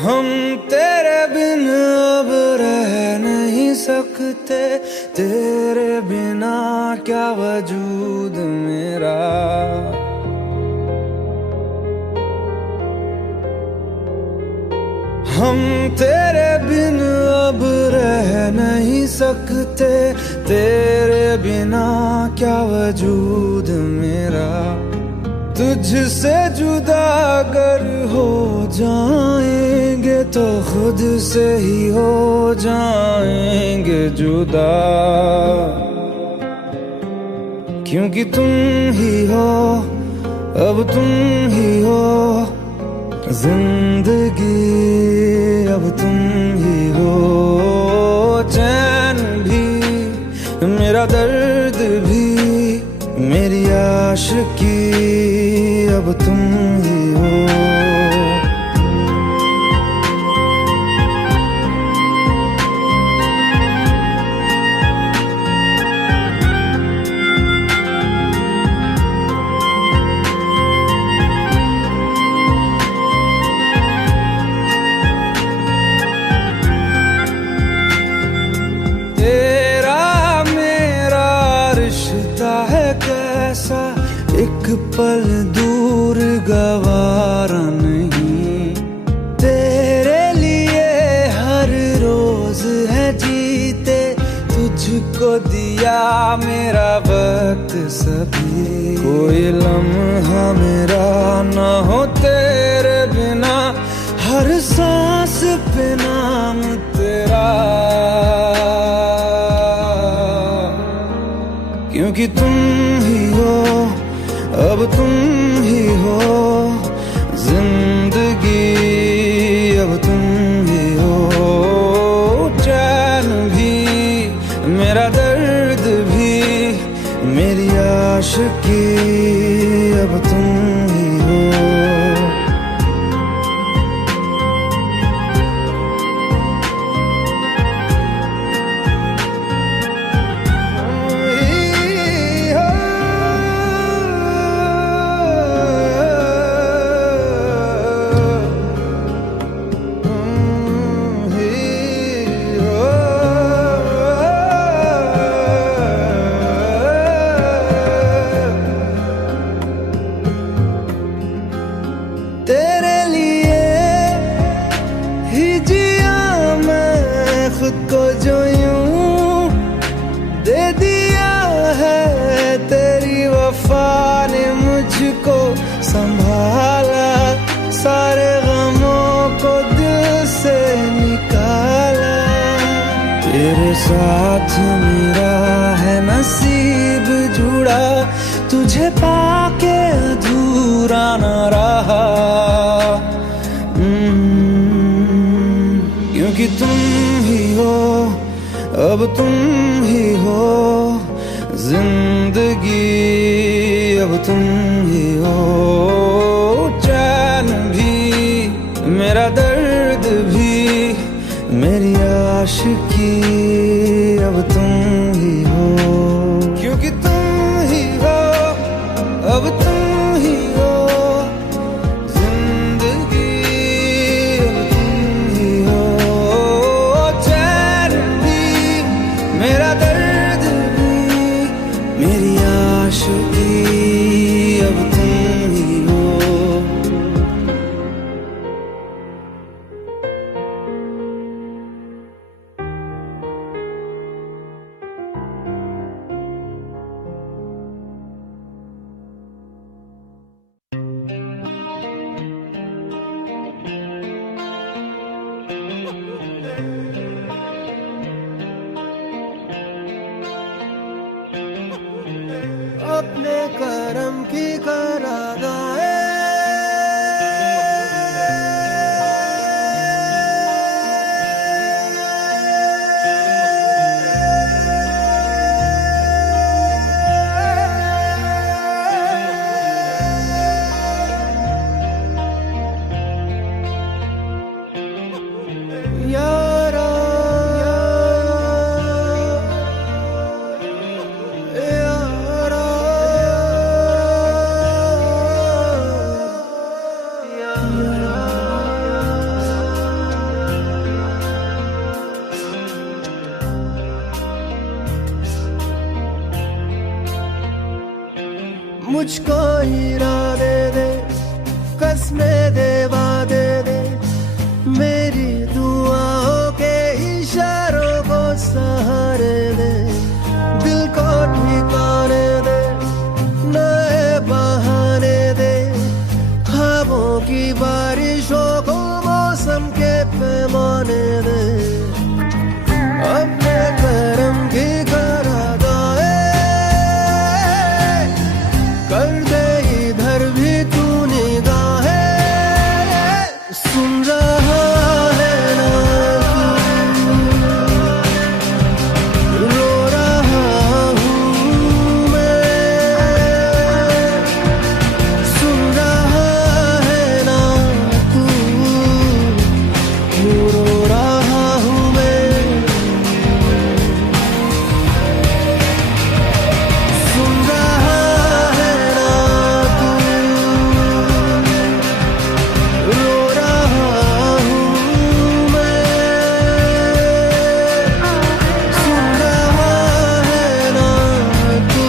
हम तेरे बिन अब रह नहीं सकते, तेरे बिना क्या वजूद मेरा। हम तेरे बिन अब रह नहीं सकते, तेरे बिना क्या वजूद मेरा। तुझसे जुदा अगर हो जाएंगे तो खुद से ही हो जाएंगे जुदा। क्योंकि तुम ही हो, अब तुम ही हो जिंदगी, अब तुम ही हो। चैन भी मेरा दर्द भी मेरी आशिकी, अब तुम ही हो। एक पल दूर गवारा नहीं, तेरे लिए हर रोज है जीते, तुझको दिया मेरा वक्त सभी। कोई लम्हा मेरा न हो तेरे बिना, हर सांस पे नाम तेरा। क्योंकि तुम ही हो, अब तुम ही हो जिंदगी, अब तुम ही हो। चैन भी मेरा दर्द भी मेरी आशिकी, अब तुम ही हो। तेरे लिए ही जिया मैं खुद को, जो यूं दे दिया है तेरी वफा ने मुझको संभाला। सारे गमों को दिल से निकाला, तेरे साथ मेरा है नसीब जुड़ा, तुझे पाके अधूरा न रहा। क्योंकि तुम ही हो, अब तुम ही हो जिंदगी, अब तुम ही हो। चैन भी मेरा दर्द भी मेरी आशिकी, अब तुम ही हो। क्योंकि तुम ही हो, अब तुम ही हो जिंदगी, अब तुम ही हो। चैन भी मेरा दर्द भी मेरी आशिकी, अब तुम ही हो। अपने करम की करादाए, यारा यारा मुझको हीरा दे दे, कसमें दे, वादे दे, मेरी दुआओं के इशारों को सहारे दे, दिल को ठिकाने दे, नए बहाने दे, ख्वाबों की बारिशों को मौसम के पैमाने दे, अपने करम की करादाए कर दे, इधर भी तू निगाहें सुन रहा है ना तू, रो रहा हूँ मैं, सुन रहा है ना तू, रो रहा हूँ मैं, सुन रहा है ना तू, रो रहा हूँ मैं, सुन रहा है ना तू,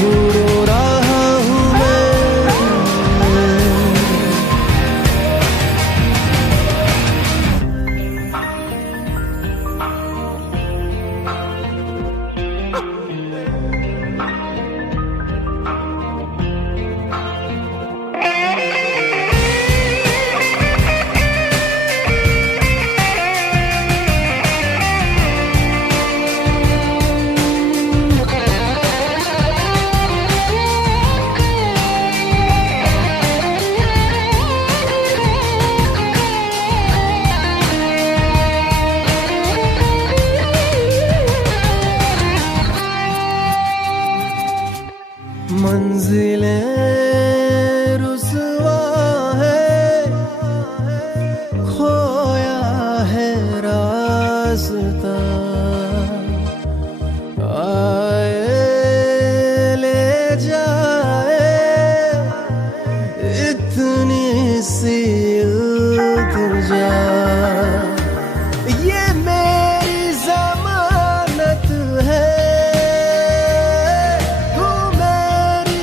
रो रहा हूँ मैं। मंजिलें रुसवा है, खोया है रास्ता, आए ले जाए इतनी सी इल्तिजा, ये मेरी जमानत है, तू मेरी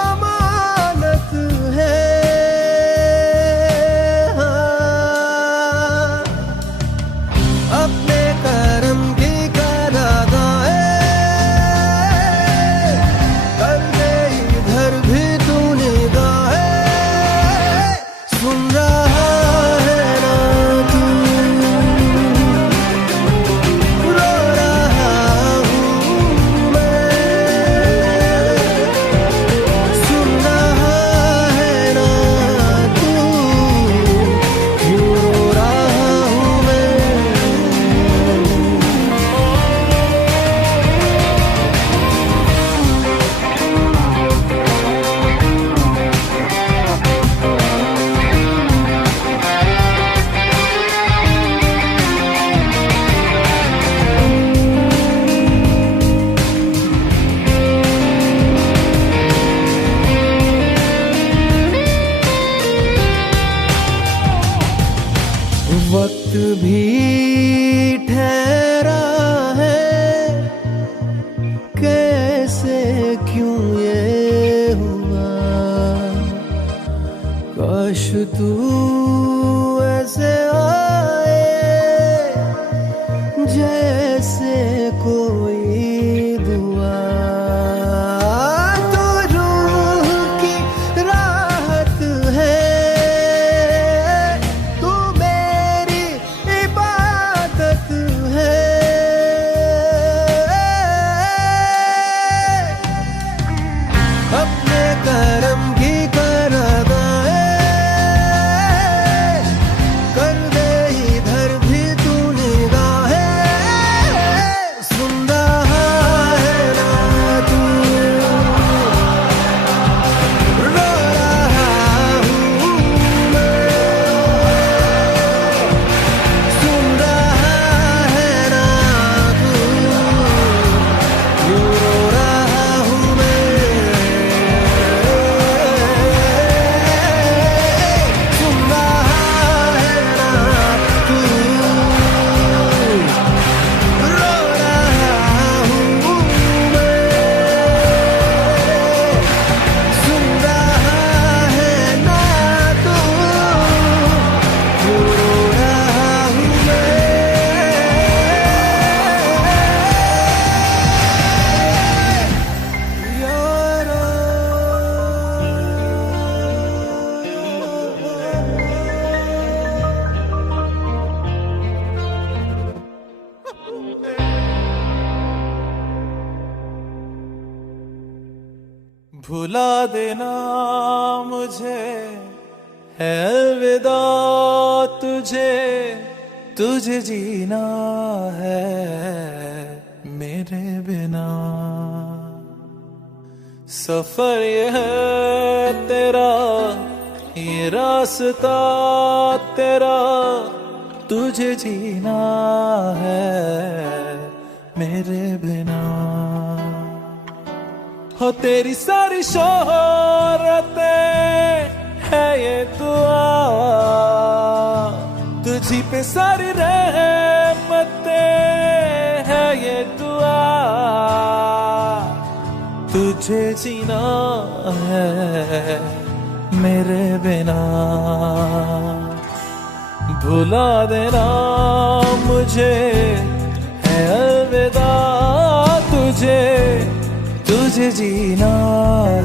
अमानत है, हाँ। अपने करम की करादाए कर दे, इधर भी तू निगाहें सुन रहा है ना तू, रो रहा हूँ मैं, सुन रहा है ना तू, रो रहा हूँ मैं। वक्त भी ठहरा है, कैसे क्यों ये हुआ, काश तू ऐसे आए जैसे कोई दुआ, तो रूह की राहत है, तू मेरी इबादत है, अपने करम की करादाए कर दे, इधर भी तू निगाहें सुन रहा भुला देना मुझे है अलविदा तुझे, तुझे जीना है मेरे बिना। सफर ये है तेरा, ये रास्ता तेरा, तुझे जीना है मेरे बिना। हो तेरी सारी शोहरतें है ये दुआ, तुझी पे सारी रहमतें है ये दुआ, तुझे जीना है मेरे बिना। भुला देना मुझे है अलविदा तुझे, तुझे जीना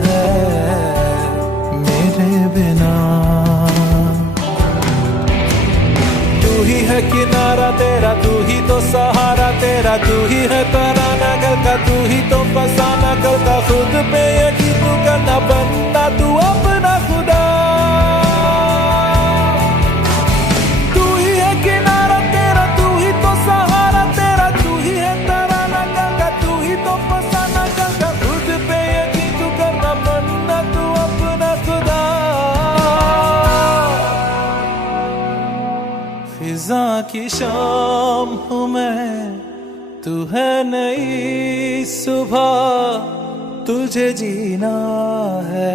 है मेरे बिना। तू ही है किनारा तेरा, तू ही तो सहारा तेरा, तू ही है तराना गल का, तू ही तो फसाना गल का। खुद पे यकीन तू करना, बनना तू अपना खुदा। तू ही है किनारा तेरा, तू ही तो सहारा तेरा, तू ही है तराना गल का, तू ही तो फसाना गल का। खुद पे यकीन तू करना, बनना तू अपना खुदा। फिजा की शाम हूँ मैं, तू है नई सुबह, तुझे जीना है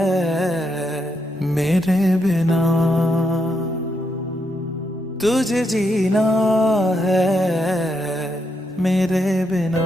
मेरे बिना, तुझे जीना है मेरे बिना।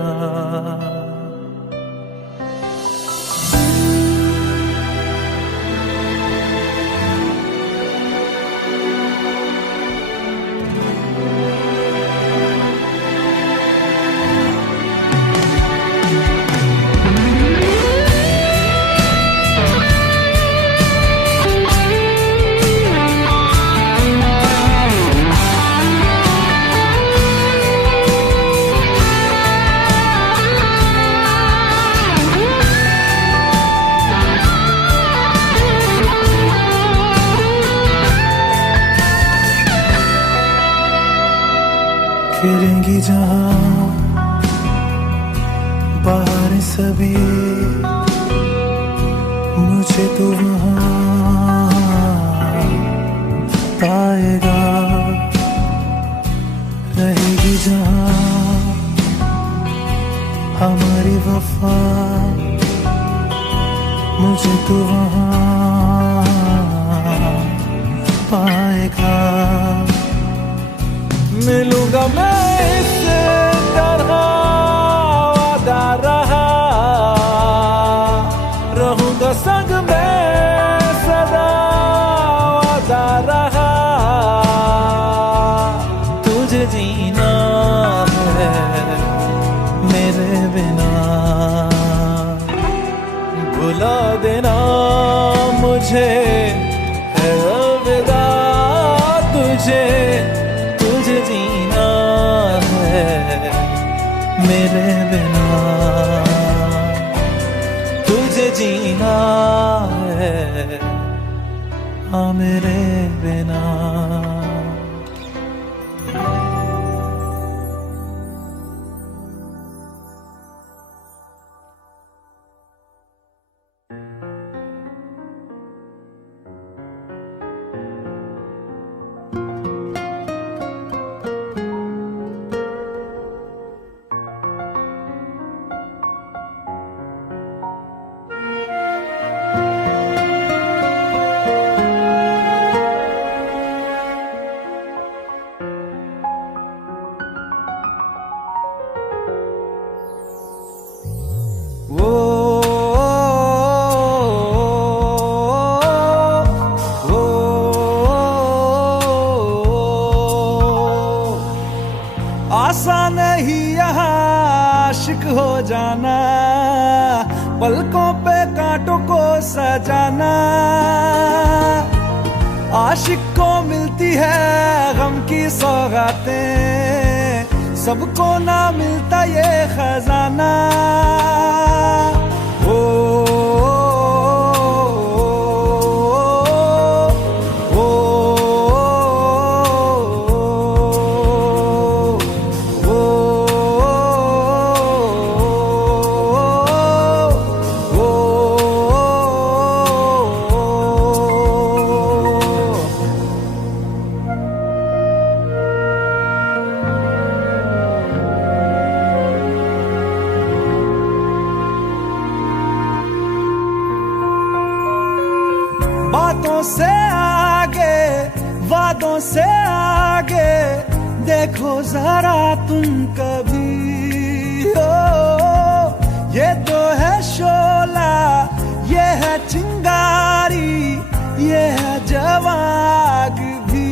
फिरेंगी जहां बाहर सभी, मुझे तो वहां पाएगा। रहेगी जहां हमारी वफा, मुझे तो वहां पाएगा। मिलूंगा मैं इस तरह वादा रहा, रहूंगा संग में सदा वादा रहा। तुझे जीना है मेरे बिना, भुला देना मुझे है अलविदा तुझे, तुझे जीना है मेरे बिना, तुझे जीना है हाँ मेरे बिना। आसान नहीं यहाँ आशिक हो जाना, पलकों पे कांटों को सजाना। आशिक को मिलती है गम की सौगातें, सबको ना मिलता ये खजाना। ओ से आगे, वादों से आगे देखो जरा तुम कभी। ओ ये तो है शोला, ये है चिंगारी, ये है जवाग भी।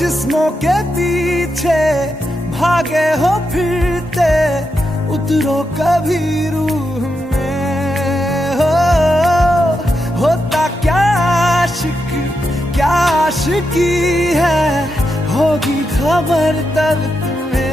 जिस्मों के पीछे भागे हो फिरते, उतरो कभी रूह में। होता क्या आशिक, क्या आशिकी है, होगी खबर तब तुम्हें।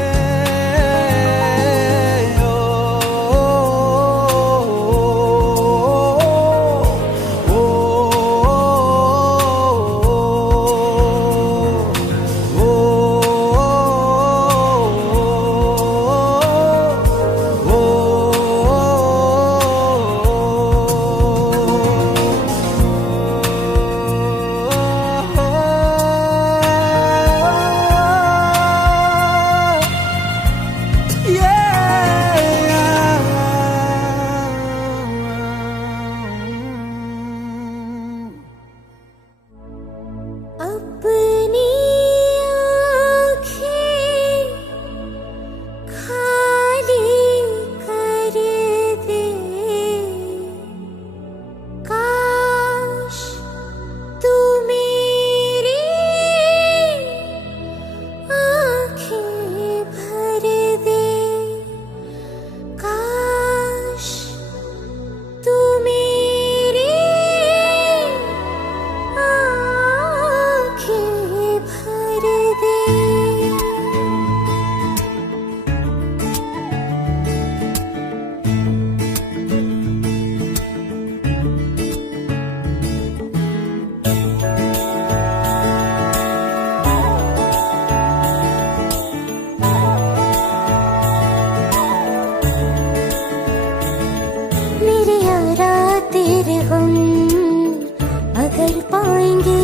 अगर पाएंगे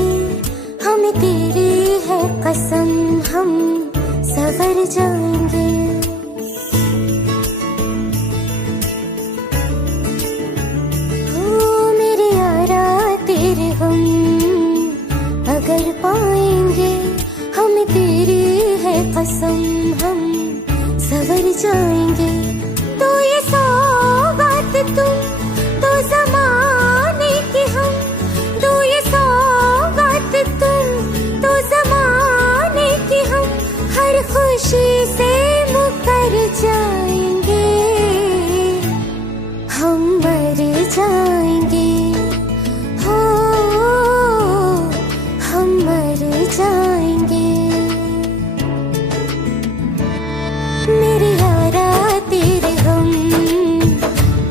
हमें तेरी है कसम, हम सवर जाएंगे। हो मेरे यारा तेरे हम अगर पाएंगे हमें तेरी है कसम, हम सवर जाएंगे। तो ये सौगात तुम तो ज़माने की हम, तो ये सौगात तुम तो ज़माने की हम, हर खुशी से मुकर जाएंगे, हम मर जाएंगे। हो हम मर जाएंगे। मेरे यारा तेरे हम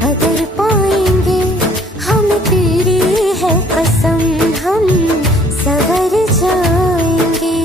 अगर पाएंगे हमें तेरी है कसम, हम सवर जाएंगे।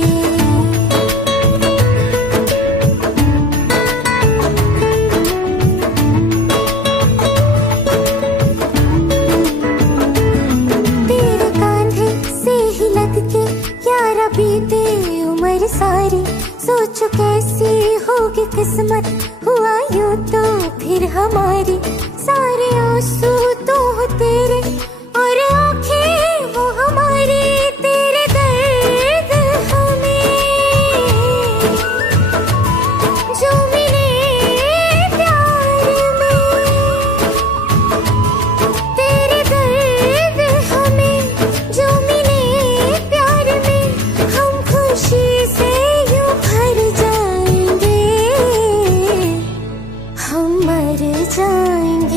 तेरे कांधे से ही लग के यारा बीते उम्र सारी, सोचो कैसी होगी किस्मत, हुआ यूं तो फिर हमारी। सारे आंसू तो हो तेरे और आंखें वो हमारी, तेरे दर्द हमें जो मिले प्यार में, तेरे दर्द हमें जो मिले प्यार में, हम खुशी से यूं भर जाएंगे, हम मर जाएंगे।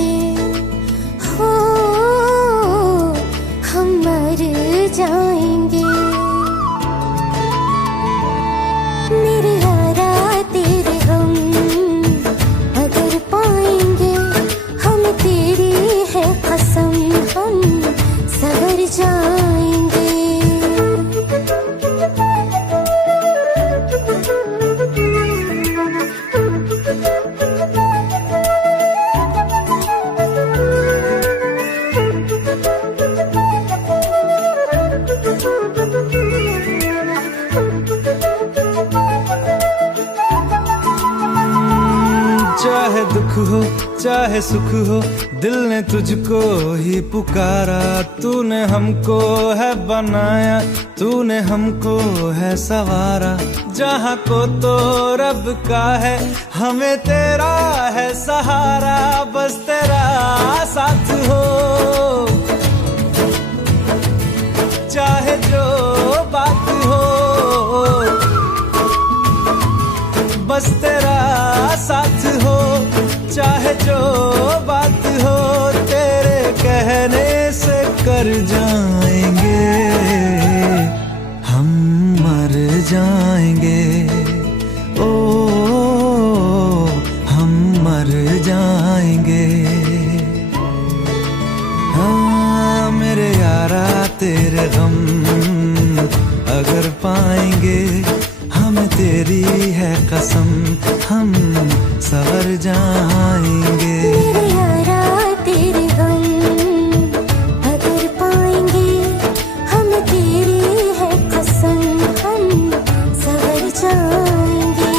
चाहे दुख हो चाहे सुख हो, दिल ने तुझको ही पुकारा। तूने हमको है बनाया, तूने हमको है सवारा। जहाँ को तो रब का है, हमें तेरा है सहारा। बस तेरा साथ हो, चाहे जो बात हो। बस तेरा साथ हो, चाहे जो बात हो। तेरे कहने से कर जाएंगे, हम मर जाएंगे। ओ हम मर जाएंगे। हाँ मेरे यारा तेरे गम अगर पाएंगे, हमें तेरी है कसम, हम सवर जाएंगे। मेरे यारा तेरे गम अगर पाएंगे, हमें तेरी है कसम, हम सवर जाएंगे।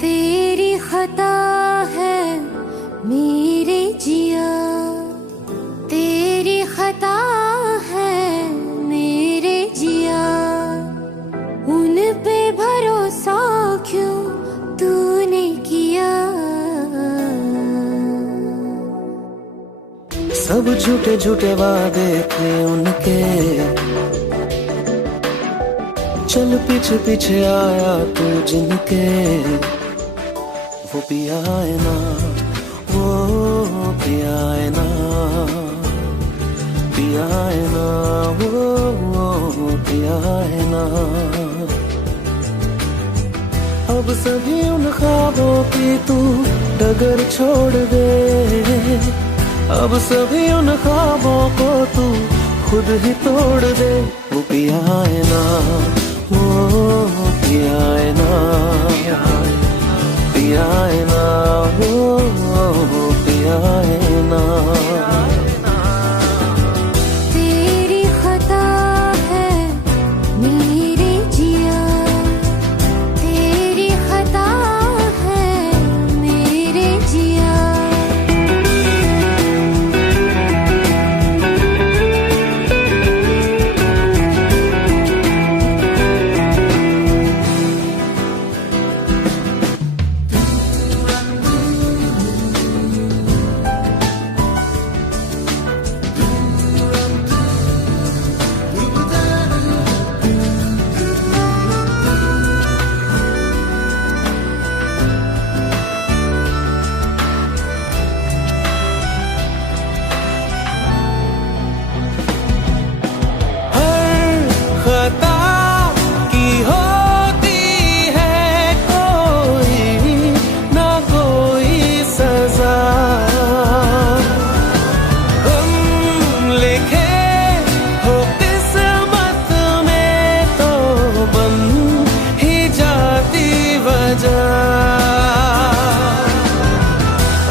तेरी खता है मेरे जिया, तेरी खता है मेरे जिया। उन पे भरोसा क्यों तूने किया। सब झूठे झूठे वादे थे उनके, चल पीछे पीछे आया तू जिनके। वो पिया है ना, वो पिया है ना, पिया है ना, वो पिया है ना। अब सभी उन ख्वाबों की तू डगर छोड़ दे। अब सभी उन ख्वाबों को तू खुद ही तोड़ दे। वो पिया है ना, वो पिया है ना, पिया है ना, वो पिया है ना। तेरी खता है मेरे जिया, तेरी खता है मेरे जिया।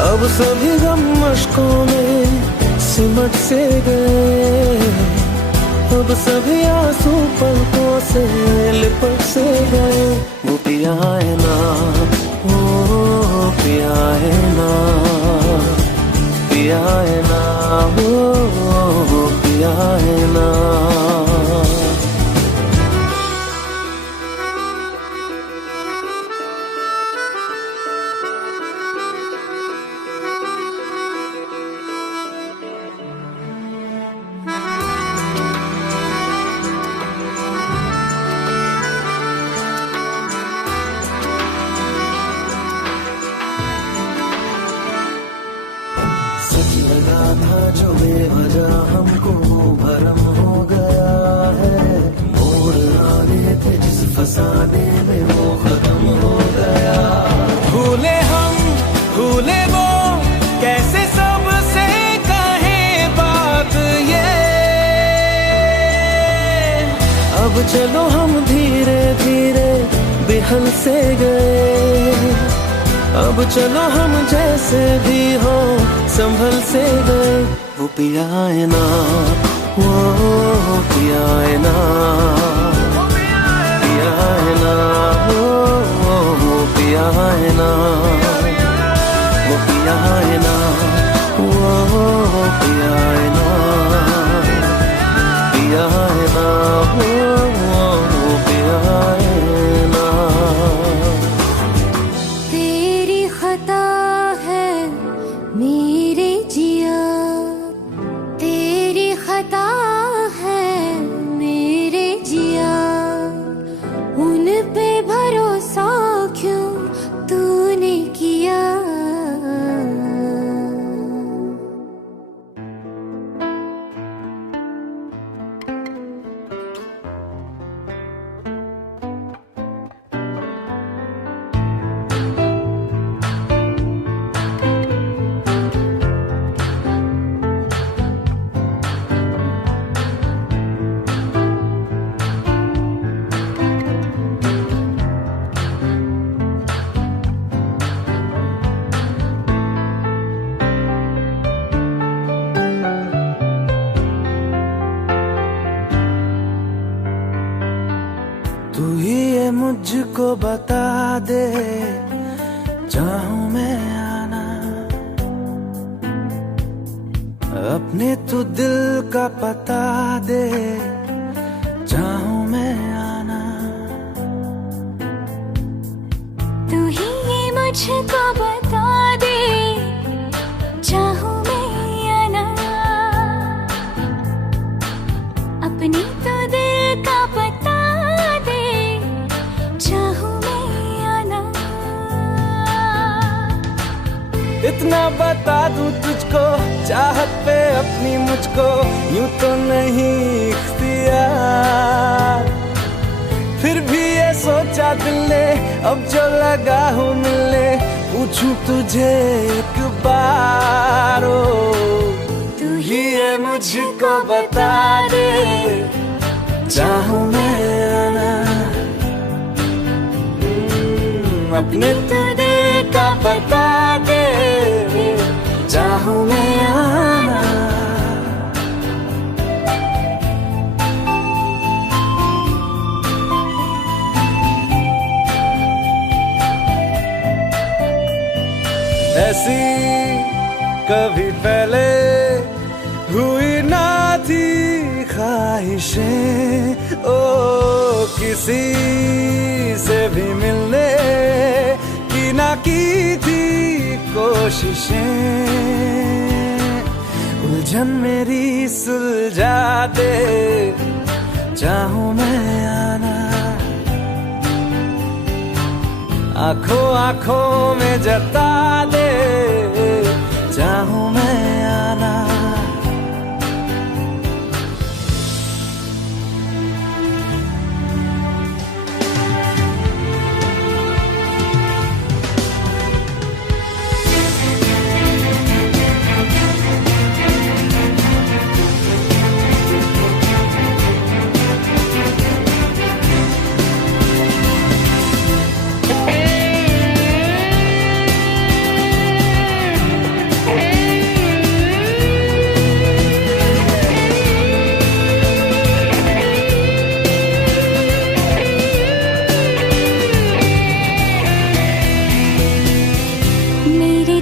अब सभी गम मशकों में सिमट से गए। अब सभी आंसू पलकों से लिपट से गए। वो पिया है ना, वो पिया है ना, पिया है ना, वो पिया है ना। लगा था जो बेवजह हमको भरम हो गया। अब चलो हम धीरे धीरे बिहल से गए, अब चलो हम जैसे भी हो संभल से गए। वो पिया है ना, वो पिया है ना, पिया है ना, वो पिया है ना, वो पिया है ना, वो पिया है ना, पिया है ना, वो पिया है ना। तेरी खता है मेरे जिया, तेरी खता है मेरे जिया, उन पे भरोसा क्यों तूने किया। तू ही ये मुझको बता दे, चाहूं मैं आना, अपने तू दिल का पता दे, चाहूं मैं आना। तू ही ये मुझको बता दे, चाहूं मैं आना, अपनी तो दिल का पता दे, चाहूं मैं आना। इतना बता दूं तुझको, चाहत पे अपनी मुझको यूं तो नहीं इख्तियार, फिर भी ये सोचा दिल ने अब जो लगा हूं मिलने, पूछूं तुझे एक बार। ओ तू ही ये मुझको बता दे, चाहूं मैं आना, अपने तो दिल का बता दे, चाहूं मैं आना। ऐसी कभी पहले हुई ना थी ख्वाहिशें, ओ किसी से भी मिलने की ना की थी कोशिशें, उलझन मेरी सुलझा दे, चाहूं मैं आना, आंखों आंखों में जता दे, चाहूं मैं आना।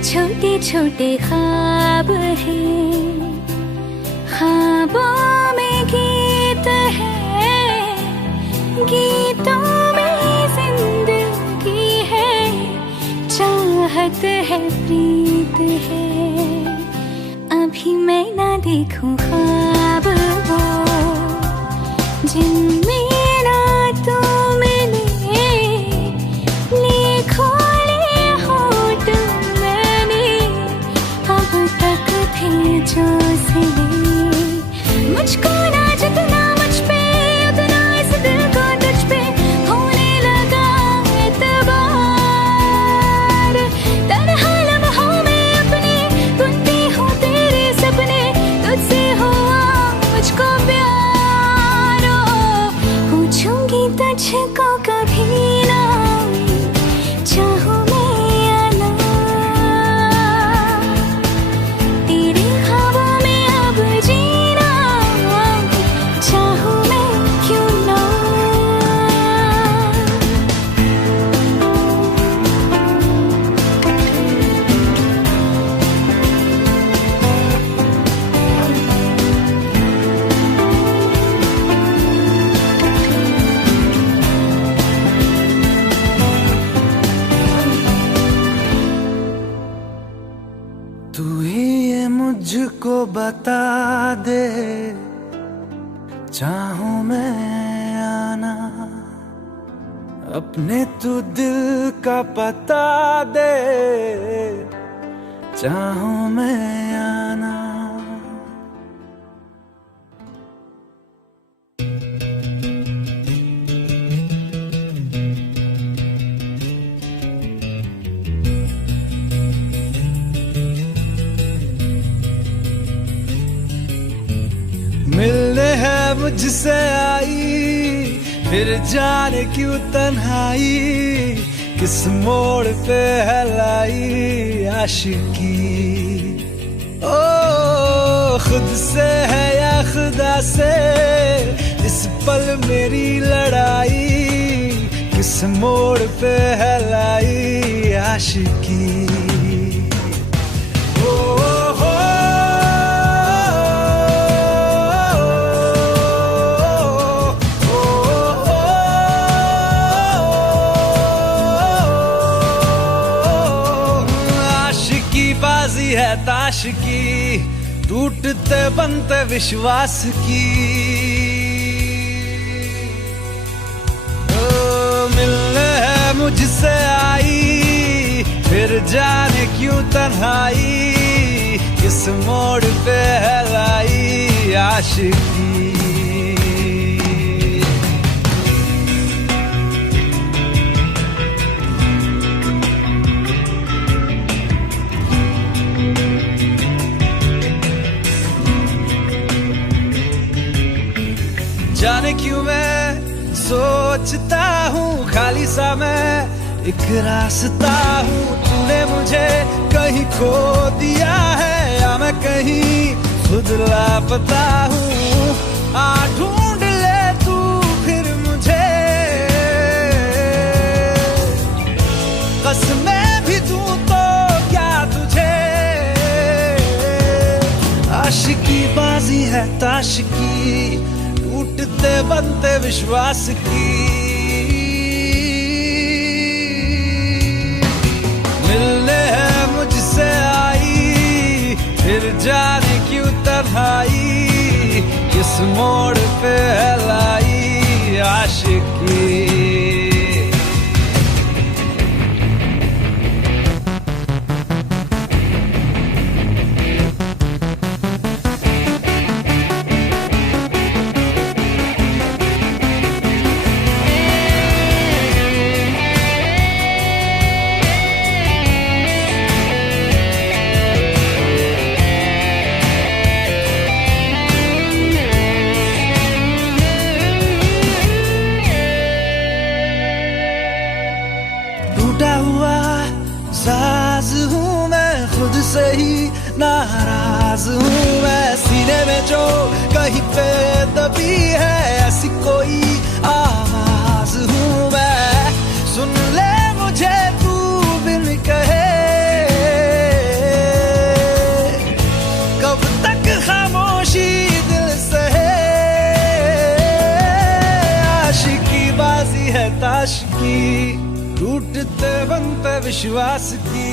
छोटे छोटे ख्वाब हैं, ख्वाबों में गीत है, गीतों में जिंदगी है, चाहत है प्रीत है। अभी मैं ना देखूं ख्वाब वो जिनमें ना तू मिले, लिखो जो सिले, मुझको ना जितना मुझ पे उतना इस दिल को तुझ पे होने लगा एतबार। तन्हा लम्हों में अपने बुनती हूँ तेरे सपने, तुझसे हुआ मुझको प्यार। मुझको कभी ना चाहूं मैं या ना, तेरे ख्वाबों में अब जीना चाहूं मैं क्यों ना। तू ही ये मुझको बता दे, चाहूं मैं आना, अपने तू दिल का पता दे, चाहूं मैं आना। मिलने है मुझसे आई, फिर जाने क्यों तन्हाई, किस मोड़ पे है लाई आशिकी। ओ खुद से है या खुदा से, इस पल मेरी लड़ाई, किस मोड़ पे है लाई आशिकी। है ताश की, टूटते बनते विश्वास की। ओ मिलने है मुझसे आई, फिर जाने क्यों तन्हाई, किस मोड़ पे है लाई आशिकी। जाने क्यों मैं सोचता हूँ खाली सा मैं एक रास्ता हूँ, तूने मुझे कहीं खो दिया है या मैं कहीं खुद लापता हूँ। आ ढूंढ ले तू फिर मुझे, कसमें भी दूँ तो क्या तुझे। आशिकी बाजी है ताश की, टूटते बनते विश्वास की। मिलने है मुझसे आई, फिर जाने क्यों तन्हाई, किस मोड़ पे है लाई आशिकी। साज हूँ मैं खुद से ही नाराज हूँ मैं, सीने में जो कहीं पे दबी है ऐसी कोई आवाज हूँ मैं। सुन ले मुझे तू बिन कहे, कब तक खामोशी दिल सहे। आशिकी बाजी है ताश की, टूटते बनते विश्वास की।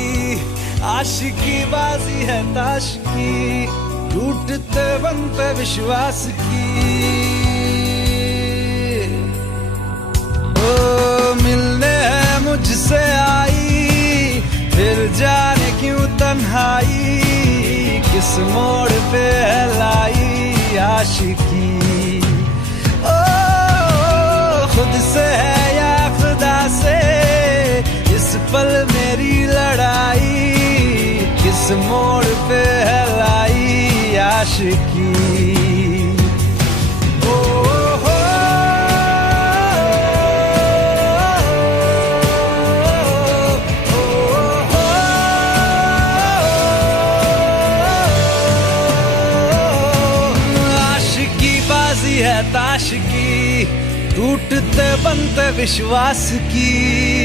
आशिकी बाजी है ताश की, टूटते बनते विश्वास की। ओ मिलने है मुझसे आई, फिर जाने क्यों तन्हाई, किस मोड़ पे है लाई आशिकी। ओ खुद से है या खुदा से, इस पल मेरी लड़ाई, किस मोड़ पे है लाई आशिकी। ओ हो है ताश की, टूटते बनते विश्वास की।